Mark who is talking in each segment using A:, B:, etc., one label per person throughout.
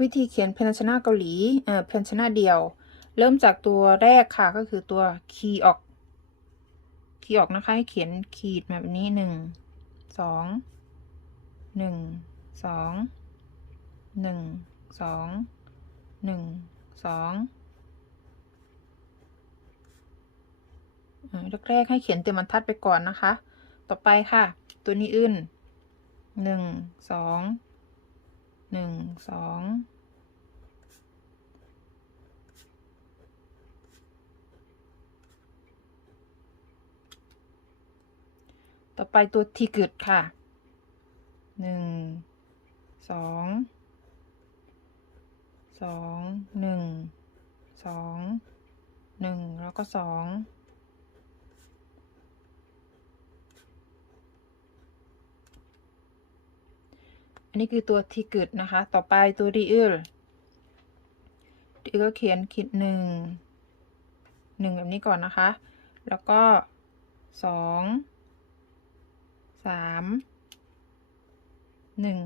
A: วิธีเขียนพยัญชนะเกาหลีเอ่อพยัญชนะเดียว เริ่มจากตัวแรกค่ะก็คือตัวคีออกคีออกนะคะให้เขียนขีดแบบนี้หนึ่งสองหนึ่งสองหนึ่งสองหนึ่งสองแรกๆให้เขียนเต็มบรรทัดไปก่อนนะคะ ต่อไปค่ะ ตัวนี้อื่นหนึ่งสอง หนึ่งสองต่อไปตัวทีกึดค่ะหนึ่งสองสองหนึ่งสองหนึ่งแล้วก็สอง อันนี้คือตัวที่เกึดนะคะ ต่อไปตัวดีเอลดีเอลก็เขียนขีดหนึ่งหนึ่งแบบนี้ก่อนนะคะ แล้วก็สองสามหนึ่ง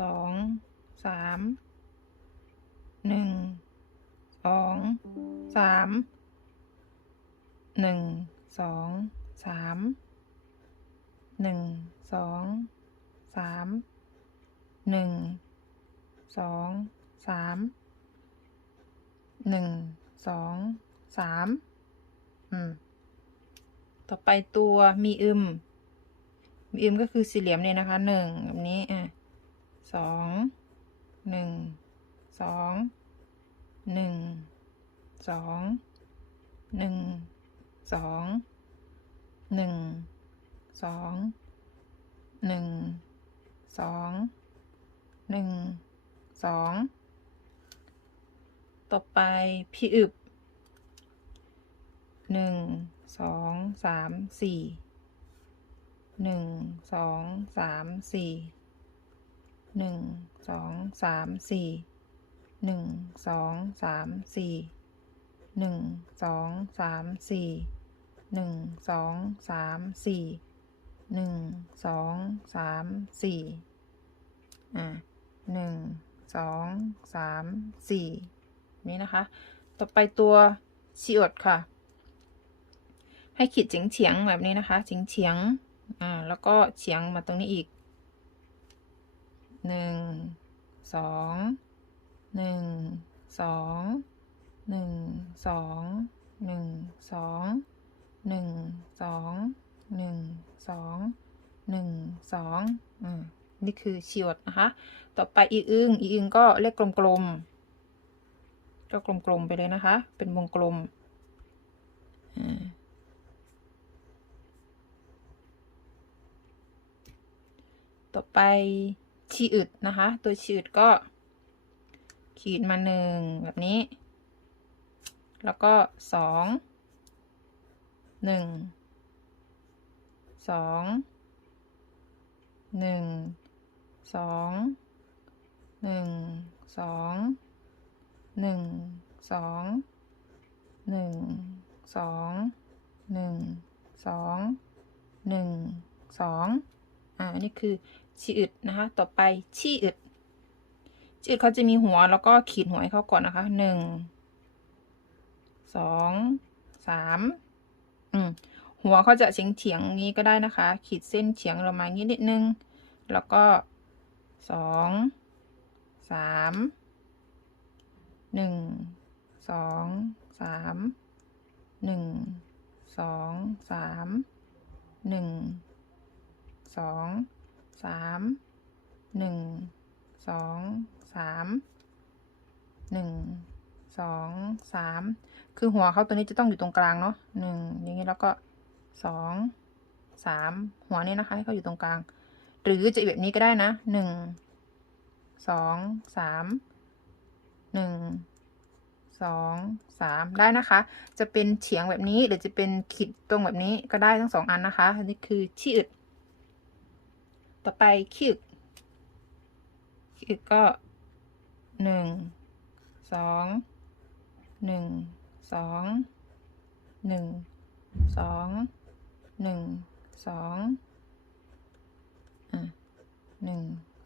A: สองสามหนึ่งสองสามหนึ่งสองสามหนึ่งสองสาม หนึ่งสองสามหนึ่งสองสามอืม ต่อไปตัวมีอึม มีอึมก็คือสี่เหลี่ยมเนี่ยนะคะหนึ่งแบบนี้อะสองหนึ่งสองหนึ่งสองหนึ่งสองหนึ่งสองหนึ่งสอง หนึ่งสองต่อไปพี่อึบหนึ่งสองสามสี่หนึ่งสองสามสี่หนึ่งสองสามสี่หนึ่งสองสามสี่หนึ่งสองสามสี่หนึ่งสองสามสี่หนึ่งสองสามสี่อ่า หนึ่งสองสามสี่นี่นะคะ ต่อไปตัวชีอดค่ะ ให้ขีดเฉียงเฉียงแบบนี้นะคะเฉียงเฉียงอ่าแล้วก็เฉียงมาตรงนี้อีกหนึ่งสองหนึ่งสองหนึ่งสองหนึ่งสองหนึ่งสองหนึ่งสองหนึ่งสองอ่า นี่คือชีอดนะคะ ต่อไปอีอึงอีอึงก็เลขกลมๆก็กลมๆไปเลยนะคะ เป็นวงกลมอ่าต่อไปชีอึดนะคะ ตัวชีอึดก็ขีดมาหนึ่งแบบนี้ แล้วก็สองหนึ่งสองหนึ่ง สองหนึ่งสองหนึ่งสองหนึ่งสองหนึ่งสองหนึ่งสองอ่าอันนี้คือชีอึดนะคะ ต่อไปชีอึดชีอึดเขาจะมีหัวแล้วก็ขีดหัวให้เขาก่อนนะคะหนึ่งสองสามอืมหัวเขาจะเฉียงเฉียงๆงี้ก็ได้นะคะ ขีดเส้นเฉียงลงมางี้นิดนึง แล้วก็ สองสามหนึ่งสองสามหนึ่งสองสามหนึ่งสองสามหนึ่งสองสามหนึ่งสองสามคือหัวเขาตัวนี้จะต้องอยู่ตรงกลางเนาะหนึ่งอย่างนี้แล้วก็สองสามหัวนี้นะคะให้เขาอยู่ตรงกลาง หรือจะแบบนี้ก็ได้นะหนึ่งสองสามหนึ่งสองสามได้นะคะ จะเป็นเฉียงแบบนี้หรือจะเป็นขีดตรงแบบนี้ก็ได้ทั้งสองอันนะคะ อันนี้คือชีอึด ต่อไปขีดขีดก็หนึ่งสองหนึ่งสองหนึ่งสองหนึ่งสอง หนึ่ง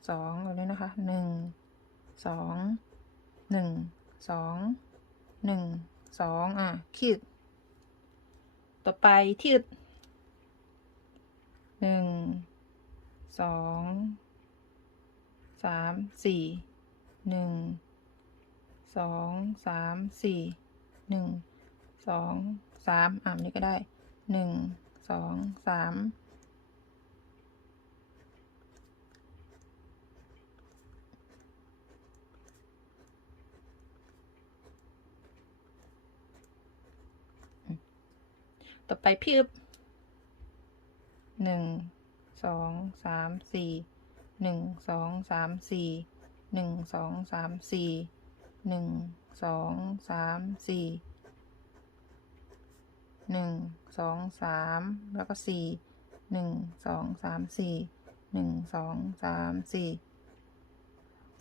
A: สองแบบนี้นะคะหนึ่งสองหนึ่งสองหนึ่งสองอะขีด ต่อไปที่อึดหนึ่งสองสามสี่หนึ่งสองสามสี่หนึ่งสองสามอะนนี้ก็ได้หนึ่งสองสาม ต่อไปพี่อึบหนึ่งสองสามสี่หนึ่งสองสามสี่หนึ่งสองสามสี่หนึ่งสองสามสี่หนึ่งสองสามแล้วก็สี่หนึ่งสองสามสี่หนึ่งสองสามสี่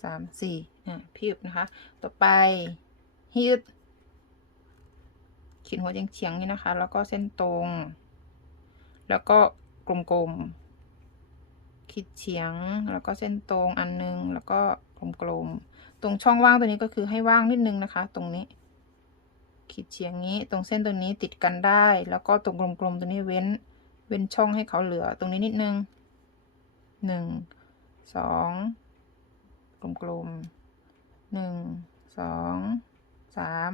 A: สามสี่อะพี่อึบนะคะ ต่อไปฮิด ขีดหัวเฉียงๆนี่นะคะ แล้วก็เส้นตรง แล้วก็กลมๆ ขีดเฉียง แล้วก็เส้นตรงอันนึง แล้วก็กลมๆ ตรงช่องว่างตัวนี้ก็คือให้ว่างนิดนึงนะคะ ตรงนี้ ขีดเฉียงนี้ ตรงเส้นตัวนี้ติดกันได้ แล้วก็ตรงกลมๆ ตัวนี้เว้น เว้นช่องให้เขาเหลือ ตรงนี้นิดนึงหนึ่งสองกลมๆหนึ่งสองสาม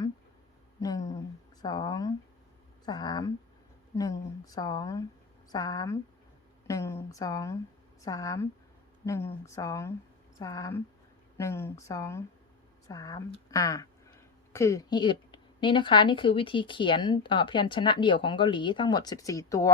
A: หนึ่ง สองสามหนึ่งสองสามหนึ่งสองสามหนึ่งสองสามหนึ่งสองสามอ่า คือฮิอึดนี่นะคะ นี่คือวิธีเขียนเพียัญชนะเดี่ยวของเกาหลีทั้งหมด 14 ตัว